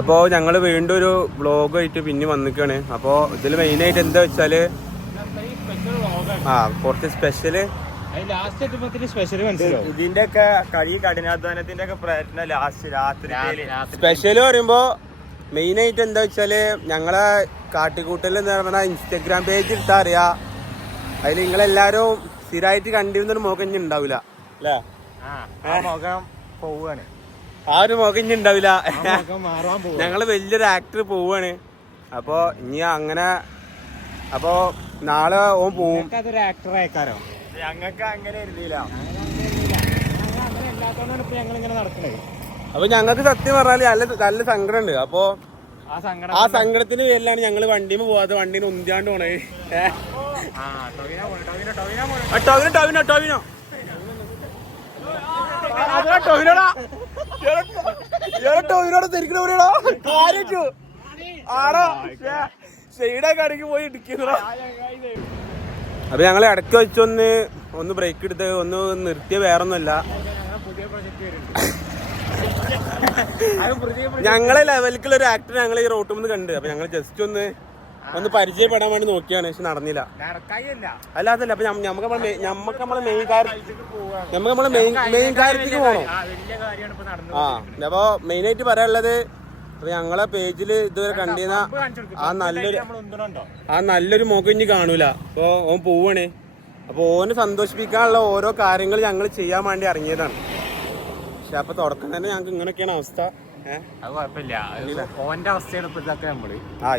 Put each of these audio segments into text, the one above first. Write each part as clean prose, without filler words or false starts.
അപ്പോൾ ഞങ്ങൾ വീണ്ടും ഒരു വ്ളോഗായിട്ട് പിന്നെ വന്നിക്കാണ്. അപ്പോൾ ഇതിൽ മെയിനായിട്ട് എന്താ വെച്ചാല് കുറച്ച് സ്പെഷ്യല് ഇതിന്റെ ഒക്കെ കഠിനാധ്വാനത്തിന്റെ ഒക്കെ പ്രയത്നം ലാസ്റ്റ് രാത്രി സ്പെഷ്യല് പറയുമ്പോ മെയിനായിട്ട് എന്താ വെച്ചാല് ഞങ്ങളെ കാട്ടിക്കൂട്ടൽ എന്ന് പറഞ്ഞാൽ ഇൻസ്റ്റഗ്രാം പേജ് ഇട്ടാ അറിയാ. അതിൽ നിങ്ങളെല്ലാരും സ്ഥിരമായിട്ട് കണ്ടിരുന്നൊരു മുഖം ഇനി ഉണ്ടാവില്ല അല്ലേ? മുഖം പോവാണ്, ആ ഒരു മുഖം ഇനി ഉണ്ടാവില്ല. ഞങ്ങള് വലിയൊരു ആക്ടർ പോവാണ്. അപ്പൊ ഇനി അങ്ങനെ അപ്പൊ നാളെ ഓൻ പോവും. ആക്ടർ ആയിക്കാരോ ഞങ്ങൾക്ക് അങ്ങനെ എഴുതിയില്ല. അപ്പൊ ഞങ്ങൾക്ക് സത്യം പറഞ്ഞാല് നല്ല സങ്കടം ഉണ്ട്. അപ്പൊ ആ സങ്കടത്തിന് പേരിലാണ് ഞങ്ങള് വണ്ടിയിൽ പോവാതെ വണ്ടീനെ ഉന്തിയാണ്ട് പോണേ. പോയി ഇടിക്കുന്ന. അപ്പൊ ഞങ്ങള് ഇടയ്ക്ക് വെച്ചൊന്ന് ബ്രേക്ക് എടുത്ത് ഒന്ന് നിർത്തിയ വേറൊന്നുമല്ല, ഞങ്ങളെ ലെവലിക്കുള്ള ഒരു ആക്ടർ ഞങ്ങൾ ഈ റോട്ടിൽ നിന്ന് കണ്ട്. അപ്പൊ ഞങ്ങൾ ജസ്റ്റ് ഒന്ന് പരിചയപ്പെടാൻ വേണ്ടി നോക്കിയാണ്, പക്ഷെ നടന്നില്ല. അല്ലാതല്ല അപ്പൊ നമുക്ക് നമ്മളെ മെയിൻ കാര്യത്തിലേക്ക് പോകണം. അപ്പൊ മെയിനായിട്ട് പറയാനുള്ളത് അപ്പൊ ഞങ്ങളെ പേജിൽ ഇതുവരെ കണ്ടിരുന്ന ആ നല്ലൊരു മുഖം ഇനി കാണൂല. അപ്പൊ ഓൻ പോവാണ്. അപ്പൊ ഓനെ സന്തോഷിപ്പിക്കാനുള്ള ഓരോ കാര്യങ്ങൾ ഞങ്ങൾ ചെയ്യാൻ വേണ്ടി ഇറങ്ങിയതാണ്. പക്ഷെ അപ്പൊ തുടക്കം തന്നെ ഞങ്ങൾക്ക് ഇങ്ങനെയൊക്കെയാണ് അവസ്ഥ. ഓന്റെ അവസ്ഥയാണ്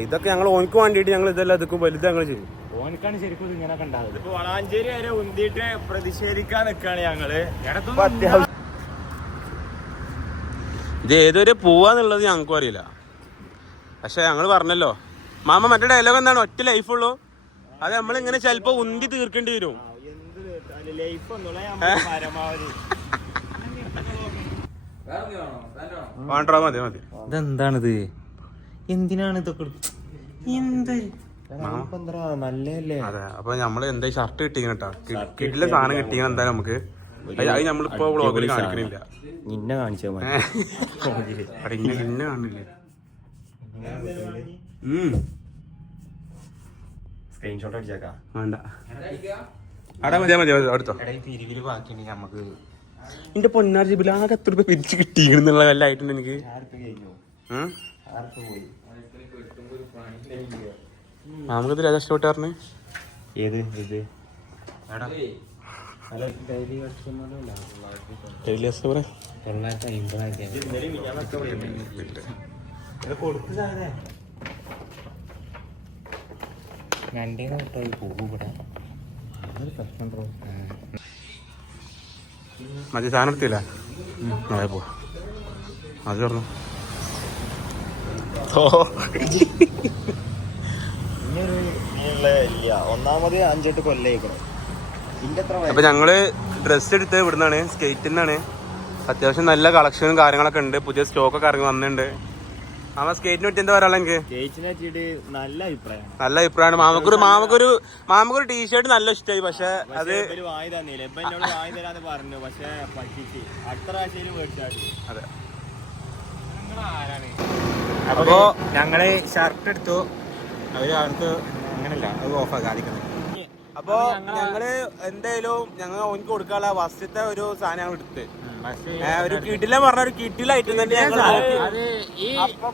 ഇതൊക്കെ ഞങ്ങൾ ഓനക്ക് വേണ്ടിയിട്ട് ഞങ്ങൾ ഇതെല്ലാം ഇതൊക്കെ വലുത് ഞങ്ങൾ ചെയ്യും. ഓനക്കാണ് ശരിക്കും ഇങ്ങനെയൊക്കെ ഉണ്ടാവുന്നത്. ഇപ്പൊ വളാഞ്ചേരി വരെ ഉന്തിയിട്ട് പ്രതിഷേധിക്കാൻ നിൽക്കാണ് ഞങ്ങള്. ഇത് ഏതുവരെ പോവാന്നുള്ളത് ഞങ്ങൾക്കും അറിയില്ല. പക്ഷെ ഞങ്ങൾ പറഞ്ഞല്ലോ മാമ, മറ്റേ ഡയലോഗ് എന്താണ്? ഒറ്റ ലൈഫുള്ളൂ. അത് നമ്മളിങ്ങനെ ചിലപ്പോ ഉന്തി തീർക്കേണ്ടി വരും. ഇതെന്താണിത്? എന്തിനാണ് ഇതൊക്കെ? നല്ലല്ലേ? അതെ. അപ്പൊ നമ്മള് എന്താ ഷർട്ട് കിട്ടിക്കണട്ടാ, കിട്ടില്ല സാധനം കിട്ടിയ എന്തായാലും നമുക്ക് അത് നമ്മളിപ്പോ വ്ളോഗിൽ കാണിക്കണില്ല. നിന്നെ കാണിച്ചാ മതി. നിന്നെ കാണില്ലേ? സ്ക്രീൻഷോട്ട് അടിച്ചേക്കാം. വേണ്ട, മതി അടുത്തോ. പിരിവില് ബാക്കിയുണ്ടെങ്കിൽ നമുക്ക് എന്റെ പൊന്നാർ ജിബിൽ ആകെ 10 രൂപ പിരിച്ച് കിട്ടിയെന്നുള്ള വല്ലായിട്ടുണ്ട് എനിക്ക്. നമുക്കിത് രജിസ്റ്റർ പറഞ്ഞേ ഏത് ഇത് മതി സാധനം എടുത്തില്ല. അതെ പോ, അത് പറഞ്ഞു. ഒന്നാമത് 5-8 കൊല്ലായിക്കണം. അപ്പൊ ഞങ്ങള് ഡ്രസ് എടുത്ത് ഇവിടുന്നാണ്, സ്കേറ്റിൽ നിന്നാണ്. അത്യാവശ്യം നല്ല കളക്ഷനും കാര്യങ്ങളൊക്കെ ഉണ്ട്. പുതിയ സ്റ്റോക്കൊക്കെ ഇറങ്ങി വന്നിട്ടുണ്ട്. മാമ സ്കേറ്റിനെ പറ്റി എന്താ പറയാ? എനിക്ക് നല്ല അഭിപ്രായമാണ്. മാമക്കൊരു ടീഷർട്ട് നല്ല ഇഷ്ടമായി. പക്ഷെ അത് അതെ. അപ്പോ ഞങ്ങള് ഷർട്ട് എടുത്തു. അവര് അവർക്ക് അങ്ങനല്ല, അത് ഓഫാക്കാതിരിക്കുന്നത്. അപ്പൊ ഞങ്ങള് എന്തായാലും ഞങ്ങൾ ഓനിക്ക് കൊടുക്കാനുള്ള ഫസ്റ്റത്തെ ഒരു സാധനം ഞങ്ങൾ എടുത്ത് ഒരു കിടില പറഞ്ഞ ഒരു കിടിലായിട്ട് തന്നെ ഞങ്ങൾ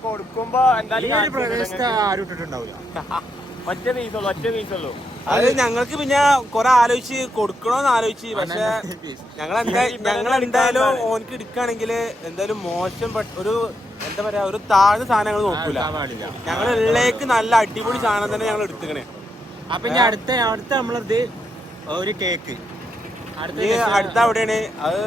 കൊടുക്കുമ്പോ ആരും ഇട്ടിട്ടുണ്ടാവില്ല. ഒറ്റ പീസുള്ളൂ. അത് ഞങ്ങൾക്ക് പിന്നെ കൊറേ ആലോചിച്ച് കൊടുക്കണോന്ന് ആലോചിച്ച്. പക്ഷെ ഞങ്ങളെന്തായാലും ഓനിക്ക് എടുക്കുകയാണെങ്കിൽ എന്തായാലും മോശം ഒരു എന്താ പറയാ ഒരു താഴ്ന്ന സാധനം ഞങ്ങൾ നോക്കൂല. ഞങ്ങൾ ഉള്ളിലേക്ക് നല്ല അടിപൊളി സാധനം തന്നെ ഞങ്ങൾ എടുത്തുക്കണേ. അപ്പൊ ഇനി അടുത്ത നമ്മളത് ഒരു കേക്ക് അടുത്ത അവിടെയാണ്. അത്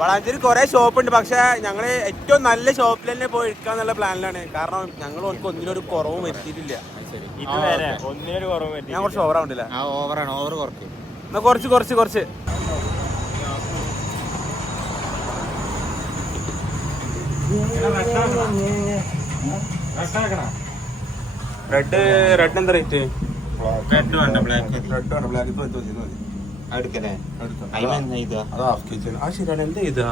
വളാഞ്ചേരി കുറെ ഷോപ്പ് ഉണ്ട്. പക്ഷെ ഞങ്ങള് ഏറ്റവും നല്ല ഷോപ്പിൽ തന്നെ പോയി എടുക്കാന്നുള്ള പ്ലാനിലാണ്. കാരണം ഞങ്ങൾ ഓർക്ക് ഒന്നിനൊരു കുറവും വരുത്തിയിട്ടില്ല. ഞാൻ കുറച്ച് ഓവറാവുന്നില്ല. എന്നാ കുറച്ച് റെഡ് എന്താ റേറ്റ്? റെഡ് വേണ്ട, ബ്ലാക്ക്. അത് ഹാഫ് കെ ജി. ആ ശരിയാണ്. എന്താ ഇതാ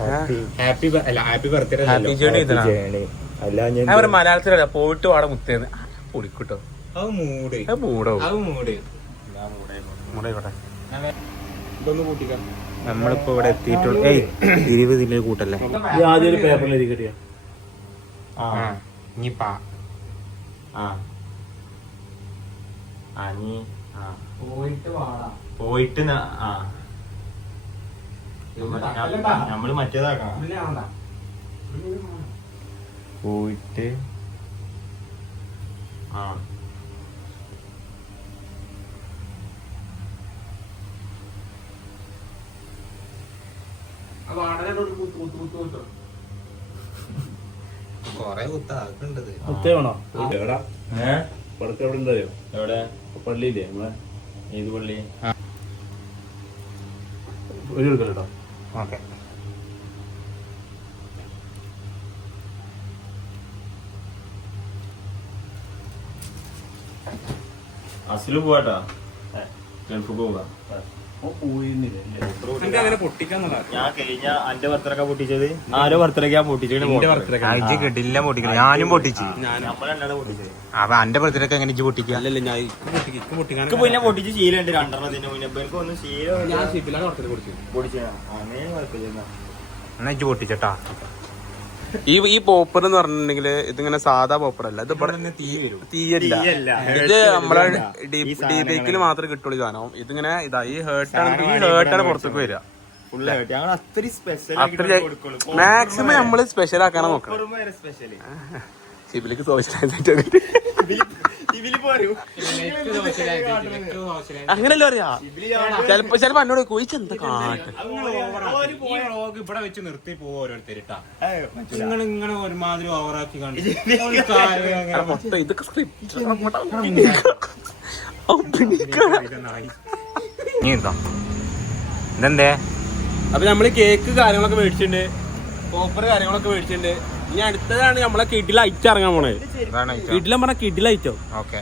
ഹാപ്പി ബർത്ത്ഡേ ഹാപ്പി ജേണി അല്ല ഞാൻ പറയാം മലയാളത്തിലല്ല പോയിട്ട് വാട മുത്തേന്ന് പൊളിക്കൂട്ടോ. അത് മൂട് മൂടായിക്കോട്ടെ. ഇതൊന്ന് കൂട്ടിക്കാം. നമ്മളിപ്പോ ഇവിടെ എത്തിയിട്ടുള്ളൂ. 20 കൂട്ടല്ലേ ആദ്യം ഒരു പേപ്പറിൽ എഴുതി കിട്ടിയ പോയിട്ട് നമ്മള് മറ്റേതാക്കാം. പോയിട്ട് കൊറേ കുത്താക്കണ്ടത്. മുത്തേണോ എവിടെ പുറത്ത് എവിടെ ഉണ്ടോ? എവിടെ പള്ളിയില്ലേ നമ്മളെ ഏത് പള്ളി? ഒരു കൊടുക്കല്ലോ. ഓക്കെ. അസില് പോവാട്ടാ, ഗൾഫ് പോവാ. ഞാൻ കഴിഞ്ഞ അന്റെ ബർത്ത്ഡേ പൊട്ടിച്ചത് ആരോ ബർത്ത്ഡേക്ക് കിട്ടില്ല പൊട്ടിക്കണം. ഞാനും പൊട്ടിച്ചു. അപ്പൊ എന്റെ ബർത്ത്ഡേക്ക് എങ്ങനെ പൊട്ടിക്കുക? പിന്നെ പൊട്ടിച്ച് ശീലമുണ്ട്. 2 മുന്നേ ഒന്ന് ശീലം പൊട്ടിച്ചട്ടാ. ഈ പോപ്പർ എന്ന് പറഞ്ഞിട്ടുണ്ടെങ്കിൽ ഇതിങ്ങനെ സാധാ പോപ്പർ അല്ല, ഇത് തീയല്ല. ഇത് നമ്മളെ ഡീബേക്കിൽ മാത്രമേ കിട്ടുള്ളൂ സാധനം. ഇതിങ്ങനെ ഇതാ ഈ ഹേർട്ടാണ് പുറത്തേക്ക് വരിക. മാക്സിമം നമ്മള് സ്പെഷ്യൽ ആക്കാനാ നോക്കണം. സിബിലേക്ക് അങ്ങനല്ല പറയാ. ചിലപ്പോ എന്നോട് ചോദിച്ചെന്താ കാട്ട് ഇവിടെ വെച്ച് നിർത്തി പോവും ഓരോരുത്തരിട്ടാ. നിങ്ങൾ ഇങ്ങനെ ഒരുമാതിരി ഓവറാക്കി മൊത്തം ഇതൊക്കെ സ്ക്രിപ്റ്റ്. ഇതെന്തേ? അപ്പൊ നമ്മള് കേക്ക് കാര്യങ്ങളൊക്കെ മേടിച്ചിട്ടുണ്ട്, പോപ്പർ കാര്യങ്ങളൊക്കെ മേടിച്ചിട്ടുണ്ട്. ഇനി അടുത്തതാണ് നമ്മളെ കിഡിൽ ഐറ്റം ഇറങ്ങാൻ പോണേ. കിഡിലും പറഞ്ഞ കിഡിൽ ഐറ്റം. ഓക്കെ.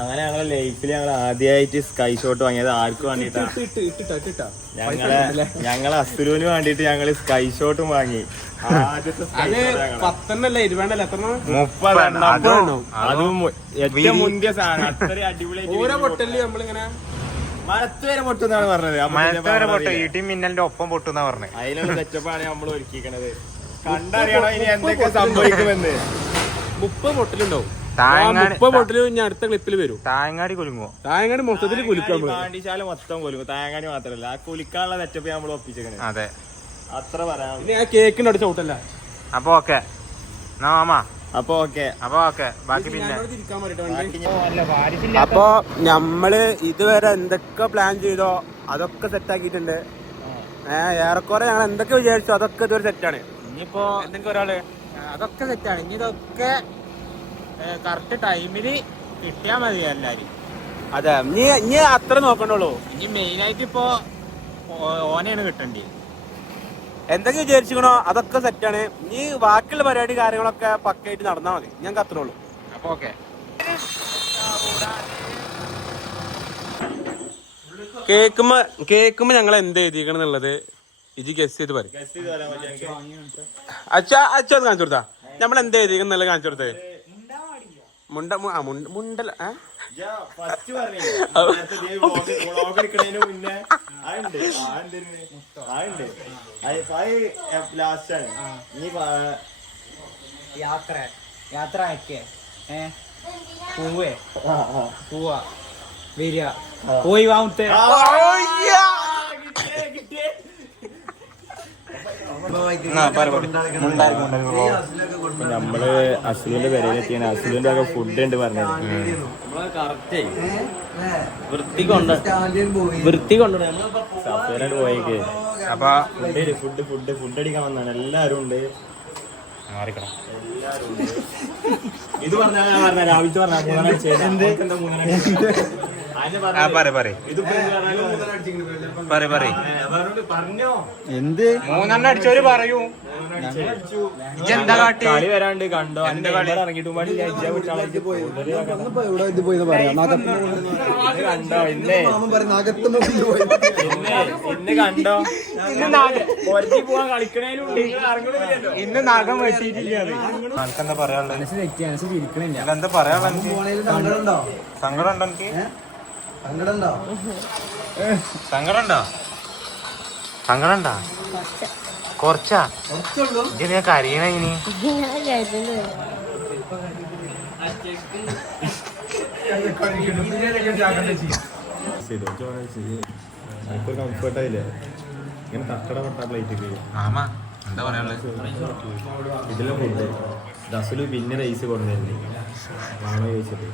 അങ്ങനെ ഞങ്ങളെ ലൈഫിൽ ഞങ്ങൾ ആദ്യമായിട്ട് സ്കൈ ഷോട്ട് വാങ്ങിയത് ആർക്ക് വേണ്ടിട്ടാ? ഞങ്ങളെ അസുരൂന് വേണ്ടിട്ട് ഞങ്ങള് സ്കൈ ഷോട്ടും വാങ്ങി. ആദ്യത്തെ 10 20 എത്ര 30 അതും ഏറ്റവും മുന്തിയ സാധനം. അത്ര അടിപൊളി. ഓരോ പൊട്ടല് നമ്മളിങ്ങനെ മരത്ത് വരെ പൊട്ടുന്നാണ് പറഞ്ഞത്. ഇടിയും മിന്നലിന്റെ ഒപ്പം പൊട്ടുന്നാ പറഞ്ഞത്. അതിനുള്ള സെറ്റപ്പാണ് നമ്മൾ ഒരുക്കിക്കണത്. കണ്ടറിയണം ഇനി എന്തൊക്കെ സംഭവിക്കുമെന്ന്. 30 പൊട്ടലുണ്ടാവും. 30 പൊട്ടല് ഇനി അടുത്ത ക്ലിപ്പിൽ വരും. തായങ്ങാടി കുലുങ്ങോ? തായങ്ങാടി മൊത്തത്തിൽ കുലുക്കാൻ പാണ്ടിശാല മൊത്തം കൊല്ലും. തായങ്ങാടി മാത്രല്ല, ആ കുലിക്കാനുള്ള സെറ്റപ്പ് നമ്മൾ ഒപ്പിച്ചേക്കണേ. അതെ, അത്ര പറയാം. ഇനി ആ കേക്കിന്റെ അടുത്ത് ഔട്ടല്ല. അപ്പൊ ഓക്കെ മാമാ. അപ്പൊ ഓക്കെ ബാക്കി പിന്നെ. അപ്പൊ നമ്മള് ഇതുവരെ എന്തൊക്കെ പ്ലാൻ ചെയ്തോ അതൊക്കെ സെറ്റ് ആക്കിയിട്ടുണ്ട്. ഏറെക്കുറെ ഞങ്ങൾ എന്തൊക്കെ വിചാരിച്ചോ അതൊക്കെ ഇതുവരെ സെറ്റാണ്. ഇനിയിപ്പോ എന്തെങ്കിലും ഒരാള് അതൊക്കെ സെറ്റാണ്. ഇനി ഇതൊക്കെ കറക്റ്റ് ടൈമില് കിട്ടിയാ മതി എല്ലാരും. അതെ, ഇനി അത്ര നോക്കണ്ടുള്ളൂ. ഇനി മെയിൻ ആയിട്ട് ഇപ്പൊ ഓനെയാണ് കിട്ടേണ്ടത്. എന്തൊക്കെ വിചാരിച്ചിക്കണോ അതൊക്കെ സെറ്റാണ്. ഇനി ബാക്കിയുള്ള പരിപാടി കാര്യങ്ങളൊക്കെ പക്കയായിട്ട് നടന്നാ മതി. ഞങ്ങൾക്ക് അത്രേ ഉള്ളൂ. അപ്പൊ ഓക്കെ. കേക്കുമ്പോ ഞങ്ങൾ എന്ത് എഴുതിക്കണം എന്നുള്ളത് ഇജി ഗസ് ചെയ്ത് പറയും. അച്ഛാ ഒന്ന് കാണിച്ചു കൊടുത്താ നമ്മൾ എന്ത് എഴുതിക്കണം എന്നുള്ളത് കാണിച്ചു കൊടുത്തേ. മുണ്ടല യാത്ര അയക്കേ പോവാ വരിക പോയി വാങ്ങത്തെ. നമ്മള് അസുലിന്റെ പെരയിലെത്തിയാണ്. അസുലിന്റെ ഒക്കെ ഫുഡ് ഉണ്ട് പറഞ്ഞത്. വൃത്തി കൊണ്ടുപോയി സഫേരായിട്ട് പോയേക്ക്. അപ്പൊ ഫുഡ് അടിക്കാൻ വന്നാണ്. എല്ലാരും ഉണ്ട്. മാറിക്കണം. ഇത് പറഞ്ഞാൽ ഞാൻ പറഞ്ഞ രാവിലത്തെ പറഞ്ഞ 3 എന്ത്? പറഞ്ഞോ എന്ത് മൂന്നെണ്ണം അടിച്ചവര് പറയൂ ഇജെന്താ കാട്ടി കളി വരാണ്ട് കണ്ടോ എന്റെ കളി ഇറങ്ങിയിട്ട് പാടില്ല ഇത് പോയി പറയാം കണ്ടോ ഇന്ന് കണ്ടോ ഒരുത്തി പോവാൻ കളിക്കണേലുണ്ട് ഇന്ന് നഖം വെട്ടിയിട്ടില്ല എനിക്കെന്താ പറയാനുള്ളത് എന്താ പറയാനുള്ളത് സങ്കടം ഉണ്ടോ എനിക്ക് സങ്കടം ഉണ്ടോ കുറച്ചാ ഇതിനെ കരയണ ഇനി കംഫർട്ടായില്ലേ ഇങ്ങനെ തട്ടട പട്ട പ്ലേറ്റ് ആമാ എന്താ പറയാനുള്ളത് ഇതിലും ഫുഡ് ദസലു പിന്നെ റൈസ് കൊടുന്നില്ലേ വാണോ ചോദിച്ചത്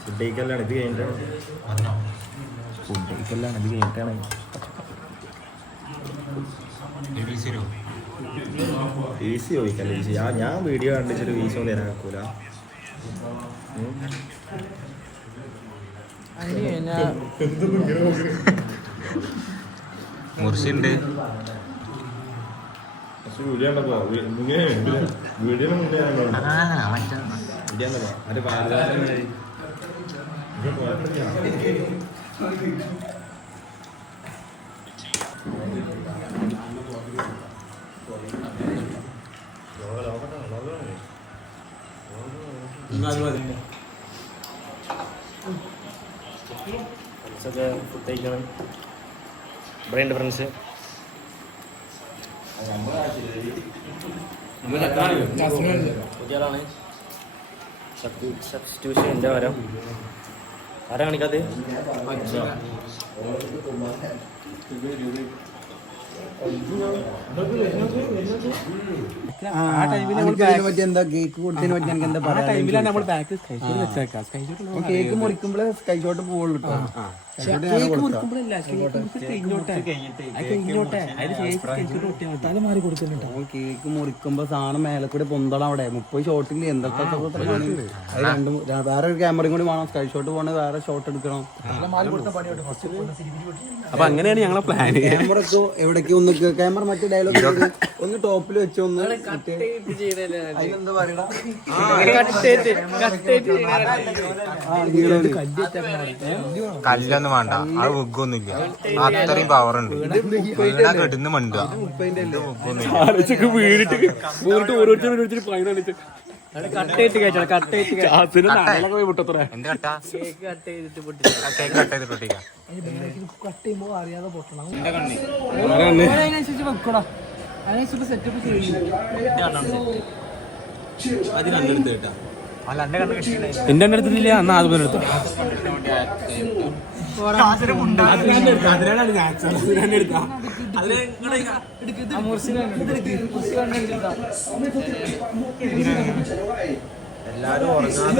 ഫുഡ് കഴിക്കലാണ് ഇത് കഴിഞ്ഞിട്ടാണ് ഫുഡ് കഴിക്കലാണ് ഇത് കഴിഞ്ഞിട്ടാണ് ഈസി ചോദിക്കല്ലേ ഈസി ഞാൻ വീഡിയോ കണ്ടിച്ചൊരു ഈസി ഒന്നും തരാൻ വെക്കൂല മുറിച്ചുണ്ട് വീഡിയോ മുന്നേ ഫുഡ് കഴിക്കണം ഇവിടെ ഉണ്ട് ഫ്രണ്ട്സ് പുതിയ ആളാണ് സബ്സ്റ്റിറ്റ്യൂഷൻ എൻ്റെ വരാം ആരാ കാണിക്കാതെ എന്താ കേക്ക് കൊടുത്തതിനെ പറ്റി എനിക്ക് എന്താ പറയാ കേക്ക് മുറിക്കുമ്പോഴേ സ്കൈഷോട്ട് പോവുള്ളൂ കേക്ക് മുറിക്കുമ്പോ സാധനം മേലെ കൂടെ പൊന്തളം അവിടെ 30 ഷോട്ടിൽ എന്തൊക്കെ രണ്ടും വേറെ ഒരു ക്യാമറയും കൂടി വേണം സ്കൈ ഷോട്ട് പോകണേ വേറെ ഷോട്ട് എടുക്കണം അപ്പൊ അങ്ങനെയാണ് ഞങ്ങളെ പ്ലാൻ. ക്യാമറ ഒക്കെ എവിടേക്ക് ഒന്ന് ക്യാമറ മറ്റേ ഡയലോഗ് ഒന്ന് ടോപ്പിൽ വെച്ച് ഒന്ന് അതിനെന്താ പറയടാ കല്ലൊന്നും വേണ്ട അത് വിഗൊന്നുമില്ല അത്രയും പവർ ഉണ്ട് കെട്ടുന്ന മണ്ടുക എന്റെ അടുത്തില്ല എന്നാ അത് പോലെ എടുത്തു എല്ലാരും ഉറങ്ങാതെ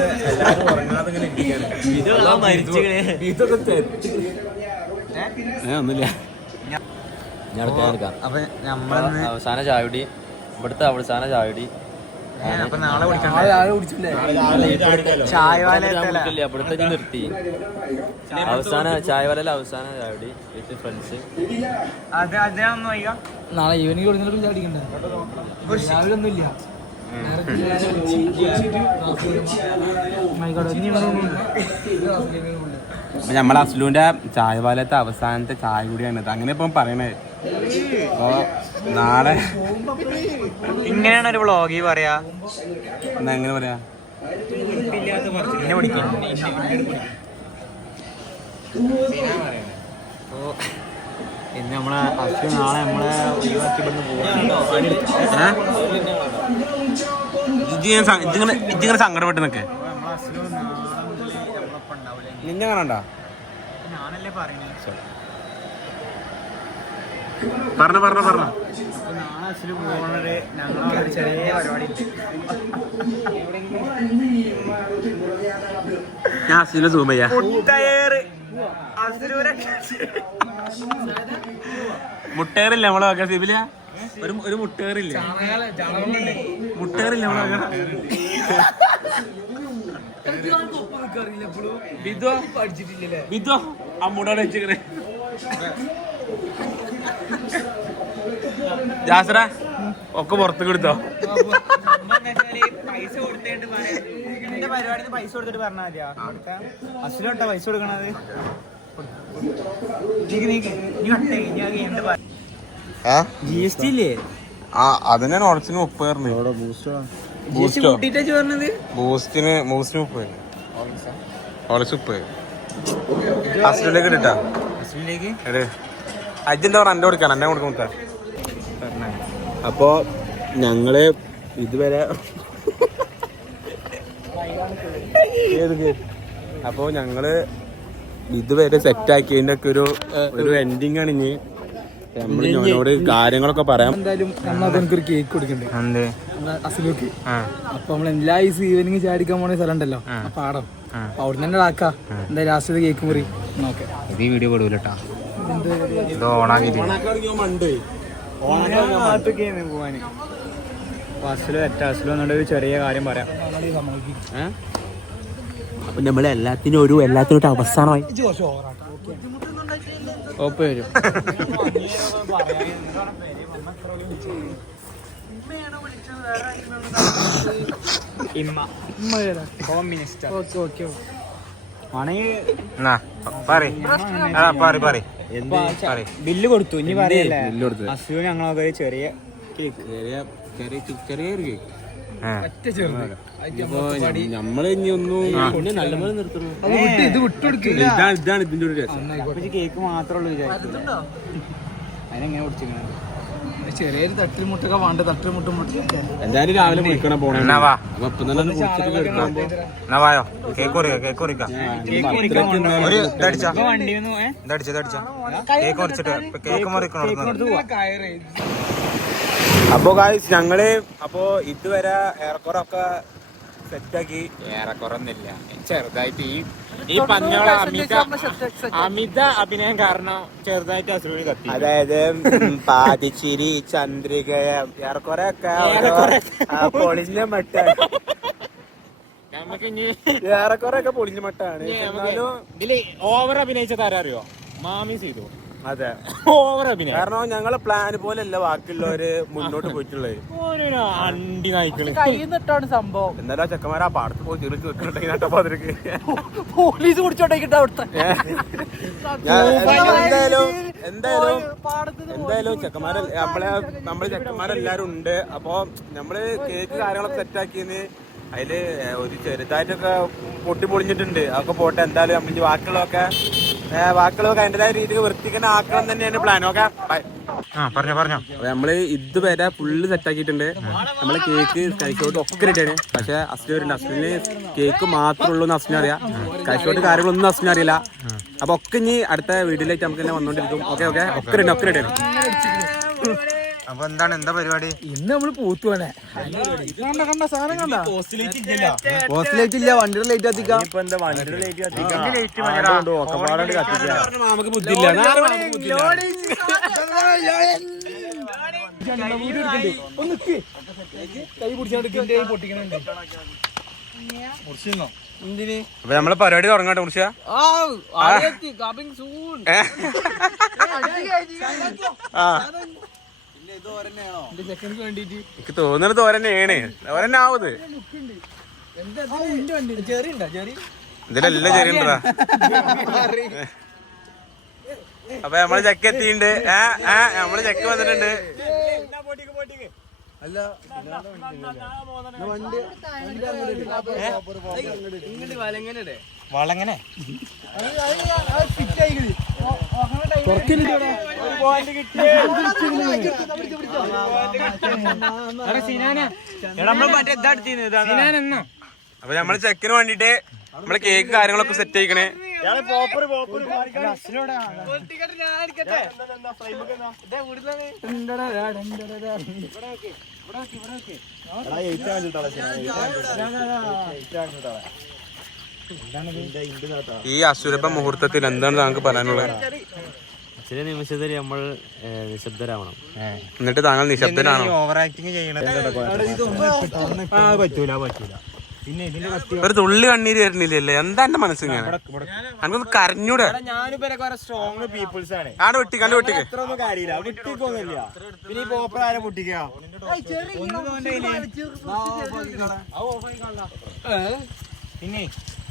ഒന്നുമില്ല. അപ്പൊ നമ്മള് അവസാന ചായടി ഇവിടുത്തെ അവസാന ചായടി അപ്പൊ നാളെ കുടിക്കണ്ട ഇവിടുത്തെ നിർത്തി അവസാന ചായവാല അവസാന ചായടി വിത്ത് ഫ്രണ്ട്സ് നാളെ ഈവനിങ് കൊടുത്തിട്ട് ചാടിക്കണ്ടേ രാവിലെ ഒന്നുമില്ല നമ്മളെ അസ്ലുവിന്റെ ചായവാലത്തെ അവസാനത്തെ ചായ കൂടിയാണ് അങ്ങനെ ഇപ്പം പറയണേ. അപ്പൊ നാളെ ഇങ്ങനെയാണ് ഒരു വ്ളോഗ് പറയാ എന്നാ എങ്ങനെ പറയാ ഇന്നെ പിടിക്കും ഇന്ന് നമ്മളെ അശ്വ നാളെ നമ്മളെ ഒഴിവാക്കി ഇജിങ്ങനെ സങ്കടപ്പെട്ട് നിൽക്കേ നിന്നെ കാണണ്ട ഞാനല്ലേ പറയണേ പറഞ്ഞ നാളെ അച്ഛന് പോകണത് ഞങ്ങളെ ചെറിയ പരിപാടി ഞാൻ അസ്ലുവിനെ സൂം ചെയ്യാ. മുട്ടേറില്ല നമ്മളെ വെക്കാൻ സിബില ഒരു മുട്ടേറില്ല നമ്മളെ വെക്കണം. ബിദോ അമ്മൂടാണ് വെച്ചിങ്ങനെ ജാസറ ഒക്കെ പുറത്തേക്ക് എടുത്തോ പൈസ കൊടുത്തേണ്ട് എന്റെ പരിപാടിന്ന് പൈസ കൊടുത്തിട്ട് പറഞ്ഞാൽ മതിയാ അസുലോട്ടാ പൈസ കൊടുക്കണത് GST ഇല്ലേ അതിനെ നോട്ട്സിന് 30 ബൂസ്റ്റോ ബൂസ്റ്റിന് 30 ഹോളിക്സ് 30 അസ്ലിലേക്ക് ഇട്ടാ അജെന്താ പറഞ്ഞ എന്റെ കൊടുക്കാൻ എന്നെ കൊടുക്കാൻ അപ്പോ ഞങ്ങള് ഇതുവരെ അപ്പോ ഞങ്ങള് ഇതുവരെ സെറ്റ് ആക്കിയതിന്റെ ഒക്കെ ഒരു എൻഡിങ് ആണ് ഇനി നമ്മള് ഞങ്ങളോട് കാര്യങ്ങളൊക്കെ പറയാം. എന്തായാലും നമുക്കൊരു കേക്ക് കൊടുക്കണ്ടേ അസുഖക്ക്. അപ്പൊ നമ്മൾ എല്ലാ ഈവനിങ് ചാടിക്കാൻ പോണ സ്ഥലം ഉണ്ടല്ലോ പാടം, അവിടെ തന്നെ ആക്കാം. എന്താ ലാസ്റ്റ് കേക്ക് മുറി നോക്കെ ഇത് ഈ വീഡിയോ പെടൂലട്ടാ. ഇത് ഓണാക്കി പോവാന് അസുലോ എന്നോട് ഒരു ചെറിയ കാര്യം പറയാം. അപ്പൊ നമ്മള് എല്ലാത്തിനും ഒരു അവസാനമായി ഒപ്പ് വരും. ബില്ല് കൊടുത്തു. ഇനി പറയല്ലേ അസുഖം ഞങ്ങളൊക്കെ ഒരു ചെറിയ കേക്ക്, ചെറിയൊരു കേക്ക്. നമ്മള് ഇനി ഒന്നും നല്ലപോലെ നിർത്തണം. ഇതാണ് ഇതിന്റെ ഒരു രസം. കേക്ക് മാത്രമേ ഉള്ളൂ വിചാരിച്ചു. അതിനെങ്ങനെ കുടിച്ചിരിക്കണത്? ചെറിയൊരു തട്ടിൽ മുട്ടൊക്കെ വേണ്ട. തട്ടിൽ മുട്ടും എന്തായാലും രാവിലെ വിളിക്കണം പോണേ. കേക്ക് അപ്പൊ ഗായ്സ് ഞങ്ങള് ഇതുവരെ ഏറെക്കുറെ ഒക്കെ സെറ്റാക്കി. ഏറെക്കുറൊന്നുമില്ല, ചെറുതായിട്ട് ഈ പറഞ്ഞോളെ അമിത അഭിനയം കാരണം ചെറുതായിട്ട് അസുഖം കത്തി. അതായത് പാതിച്ചിരി, ചന്ദ്രിക, ഏറെക്കുറെ ഒക്കെ പൊളിഞ്ഞ മട്ട. നമുക്ക് ഇനി ഏറെക്കുറെ ഒക്കെ പൊളിഞ്ഞ മട്ടാണ്. ഇതില് ഓവർ അഭിനയിച്ച താരം അറിയോ? മാമി ചെയ്തു. അതെ, ഓവർ അഭിനയം. കാരണം ഞങ്ങളെ പ്ലാൻ പോലെയല്ല ബാക്കിയുള്ളവര് മുന്നോട്ട് പോയിട്ടുള്ളത്. അണ്ടി നായ്ക്കള് കൈന്നിട്ടാണ് സംഭവം. എന്നാലും ആ ചെക്കന്മാർ ആ പാടത്ത് പോയി തീർച്ച് വെക്കുന്നുണ്ടെങ്കിൽ നട്ടപ്പാതിരക്ക് പോലീസ് കുടിച്ചോട്ടേക്കിട്ട് അവിടുത്തെ എന്തായാലും ചെക്കന്മാരെ നമ്മള് ചെക്കന്മാരെല്ലാരും ഉണ്ട്. അപ്പൊ നമ്മള് കേക്ക് കാര്യങ്ങളൊക്കെ സെറ്റാക്കിയെന്ന് അതില് ഒരു ചെറുതായിട്ടൊക്കെ പൊട്ടിപ്പൊളിഞ്ഞിട്ടുണ്ട്. അതൊക്കെ പോട്ടെ. എന്തായാലും നമ്മൾ ബാക്കിയുള്ളതൊക്കെ അതിൻ്റെതായ രീതിക്ക് വൃത്തിക്കന്നെ ആക്കണം തന്നെയാണ് പ്ലാൻ. ഓക്കെ, പറഞ്ഞോ. നമ്മള് ഇതുവരെ ഫുള്ള് സെറ്റാക്കിയിട്ടുണ്ട്. നമ്മള് കേക്ക് കഴിച്ചോട്ട് ഒക്കെ റെഡിയാണ്. പക്ഷെ അസ്ലി വരുന്നുണ്ട്. അസ്ലിന് കേക്ക് മാത്രമേ ഉള്ളൂ എന്ന് അസ്ലിന് അറിയാം. കഴിച്ചോട്ട് കാര്യങ്ങളൊന്നും അസ്ലിന് അറിയില്ല. അപ്പൊ ഒക്കെ ഇനി അടുത്ത വീട്ടിലേക്ക് നമുക്ക് തന്നെ വന്നോണ്ടിരിക്കും. ഒക്കെ റെഡിയാണ്. അപ്പൊ എന്താ പരിപാടി? ഇന്ന് നമ്മള് പോത്തുവാണേ. കണ്ട സാധനം കണ്ട പോസ്റ്റ് ഇല്ല. വണ്ടിയുടെ ലൈറ്റ് കത്തിക്കാം. നമുക്ക് ബുദ്ധിയില്ല. കൈ പിടിച്ചാണ്ട് പൊട്ടിക്കണുണ്ട്. അപ്പൊ നമ്മളെ പരിപാടി തുടങ്ങട്ടെ മുറിച്ച. എനിക്ക് തോന്നുന്നത് തോരന്നെയാണ്. തോരന്നാവത് ഇതിലെല്ലാം ചെറിയുണ്ടാ. അപ്പൊ നമ്മള് ചെക്ക് എത്തിയിട്ടുണ്ട്. നമ്മള് ചെക്ക് വന്നിട്ടുണ്ട്. വളങ്ങനെ അപ്പൊ നമ്മള് ചെക്കിന് വേണ്ടിട്ട് നമ്മള് കേക്ക് കാര്യങ്ങളൊക്കെ സെറ്റ് ആയിക്കണേ. ഈ അസുരഭ മുഹൂർത്തത്തിൽ എന്താണ് താങ്കൾക്ക് പറയാനുള്ളത്? ചില നിമിഷത്തിൽ നമ്മൾ നിശബ്ദരാവണം. എന്നിട്ട് താങ്കൾ നിശബ്ദനാണോ? ഓവർ ആക്ടിങ് ചെയ്യണത് പറ്റൂല. പിന്നെ ഇതിന്റെ കത്തി ഒരു തുള്ളി കണ്ണീര് വരുന്നില്ലല്ലേ? എന്താ എന്റെ മനസ്സിങ്ങനെ? എനിക്കൊന്ന് കരഞ്ഞൂടെ? ഞാനിപ്പോ സ്ട്രോങ് പീപ്പിൾസ് ആണ്. ആടെ വെട്ടിക്ക് അത്ര ഒന്നും കാര്യമില്ല, പൊട്ടിക്കൊന്നുമില്ല. പിന്നെ ഈ പോപ്പർ ആരെ പൊട്ടിക്കാ? പിന്നെ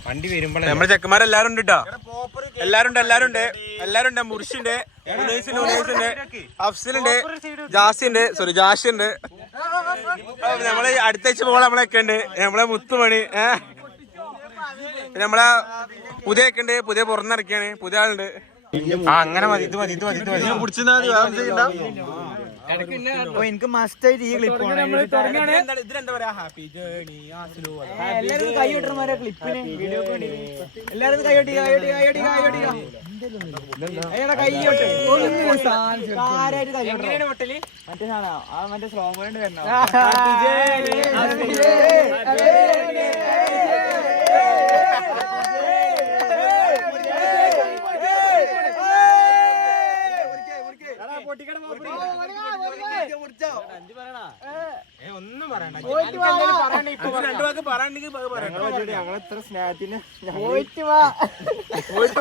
വണ്ടി വരുമ്പോഴേ നമ്മളെ ചെക്കന്മാരെല്ലാരും ഉണ്ട് കേട്ടോ. എല്ലാരും ഉണ്ട്. മുർഷിണ്ട്, ഉനൈസുണ്ട്, അഫ്സലുണ്ട്, ജാസിണ്ട്. നമ്മള് അടുത്താഴ്ച പോകാൻ നമ്മളൊക്കെ ഉണ്ട്. നമ്മളെ മുത്തുമണി നമ്മളെ പുതിയ ഒക്കെ ഉണ്ട്. പുതിയ പുറന്നിറക്കിയാണ്. പുതിയ ആളുണ്ട്. അങ്ങനെ മതി. ഇത് മതി. എനിക്ക് മസ്റ്റായിട്ട് ഈ ക്ലിപ്പ് ഇതിലെന്താ പറയാ? Happy journey. എല്ലാരും കൈ കിട്ടണമാരെ ക്ലിപ്പിന് വീഡിയോ എല്ലാരും കൈ കൈ മറ്റേ സാധനം മറ്റേ സ്ലോ പോയിന്റ് വരണം. ഒന്നും പറയണ്ട. ഞങ്ങളെത്ര സ്നേഹത്തിന് പോയിട്ട്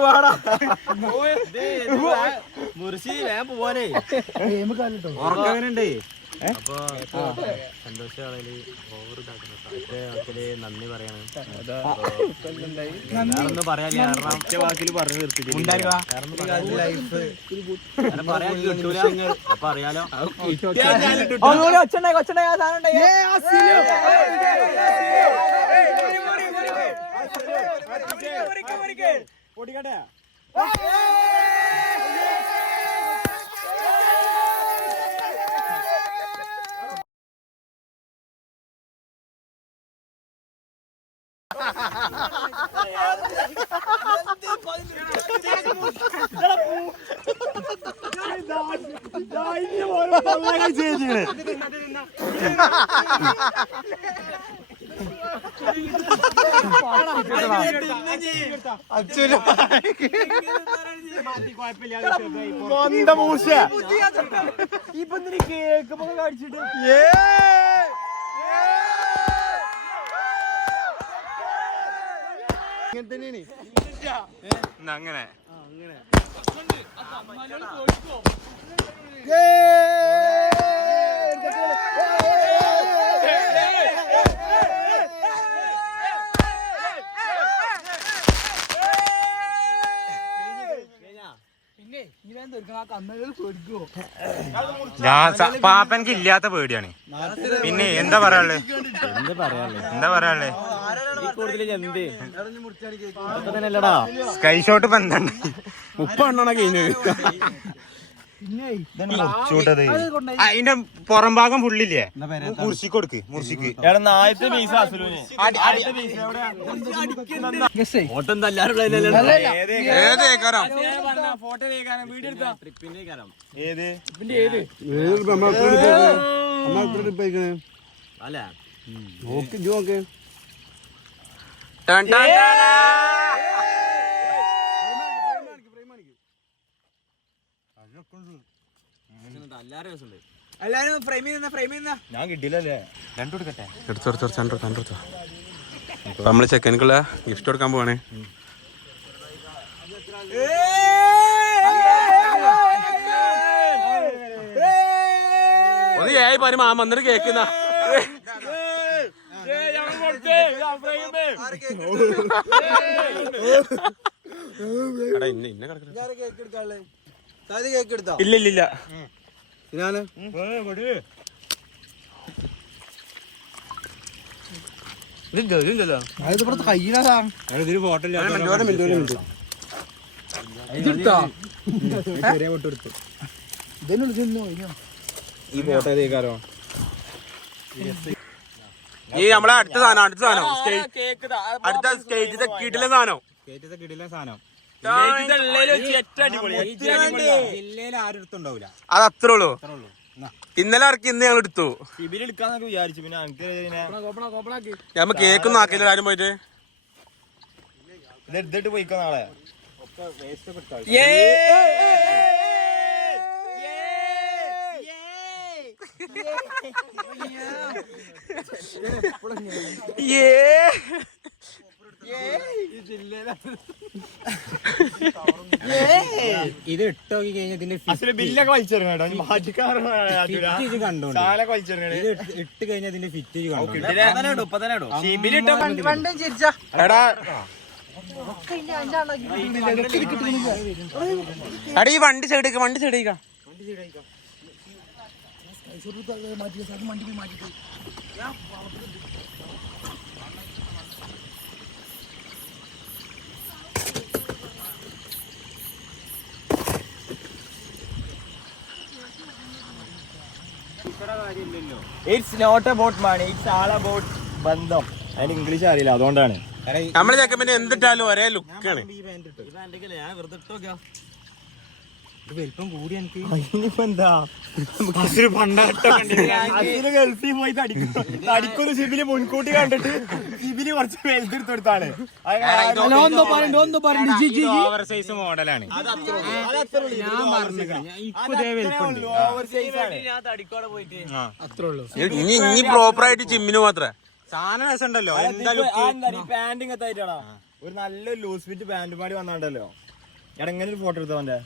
വാടാ മുറിശി വേഗം പോവാനേ ഉറക്കവനുണ്ടേ. അപ്പൊ സന്തോഷാളി ഓവർ നന്ദി പറയണം. ഒന്നും പറയാനില്ല, കാരണം ഒറ്റ വാക്കിൽ പറഞ്ഞു നിർത്തിയിട്ടില്ല. പറയാൻ കിട്ടൂല. അപ്പൊ അറിയാലോ പൊടിക്കട്ടെ. കേക്ക് അടിച്ചിട്ട് അങ്ങനെ പാപ്പനക്ക് ഇല്ലാത്ത പേടിയാണ്. പിന്നെ എന്താ പറയാനുള്ളത്? സ്കൈ ഷോട്ട് ഇപ്പൊ എന്താണ്? 30 എണ്ണ കഴിഞ്ഞത്. അതിന്റെ പുറം ഭാഗം ഫുള്ളില്ലേ? മുർശിക്ക് കൊടുക്ക്. മുർശിക്ക് ആദ്യത്തെ പൈസ ഓട്ടം ഫോട്ടോ വീഡിയോ എടുത്താ അല്ല നോക്ക് എല്ലാരും ഫ്രെയിമിൽ നിന്ന ഞാൻ കിട്ടിയില്ലല്ലേ. എടുത്തോ. നമ്മള് ചെക്കനിക്കുള്ള ഗിഫ്റ്റ് കൊടുക്കാൻ പോവാണേ. ഒന്ന് ഏഴ് പനി മാമ വന്നിട്ട് കേക്കുന്ന ഇല്ല ഞാന് ഈ ഫോട്ടോ ഏതേക്കാരോ ഈ നമ്മളെ അടുത്ത സാധനം അടുത്ത സ്റ്റേജിന്റെ കിടിലൻ സാധനം. ജില്ലയിൽ ആരും എടുത്തുണ്ടാവൂല. അത് അത്രേ ഉള്ളൂ. ഇന്നലെ ഇറക്കി ഇന്ന് ഞങ്ങൾ എടുത്തു. എടുക്കാന്നൊക്കെ വിചാരിച്ചു. പിന്നെ ഞമ്മ കേക്കൊന്നും ആക്കില്ല ആരും പോയിട്ട്. ഇത് എടുത്തിട്ട് പോയിക്കോ നാളെ. ഇത് ഇട്ടോക്കി കഴിഞ്ഞാൽ ഇതിന്റെ ബില്ലൊക്കെ വലിച്ചെറിയണം ഇട്ട് കഴിഞ്ഞാൽ ഇതിന്റെ ഫിറ്റ് എടാ എടാ ഈ വണ്ടി സൈഡേക്ക് it's not about money it's all about ബന്ധം. അതിന് ഇംഗ്ലീഷ് അറിയില്ല, അതുകൊണ്ടാണ്. നമ്മള് ചെക്കപ്പിന്റെ എന്തിട്ടാലും ഒരേ ലുക്കാണ്. വലിപ്പം കൂടി എനിക്ക് എന്താ ഗൾഫിൽ പോയി തടിക്കൊരു സിബില് മുൻകൂട്ടി കണ്ടിട്ട് സിബില് കുറച്ച് വലുതെടുത്ത് കൊടുത്താണ്. ഓവർ സൈസ് മോഡലാണ്. ഇനി പ്രോപ്പർ ആയിട്ട് ജിമ്മിന് മാത്രമേ സാധനം രസമുണ്ടല്ലോ. പാന്റിങ് എത്തായിട്ടാണോ ഒരു നല്ല ലൂസ് ഫിറ്റ് പാന്റ് പാടി വന്നാണ്ടല്ലോ. എടാ ഇങ്ങനെ ഒരു ഫോട്ടോ എടുത്തവന്റെ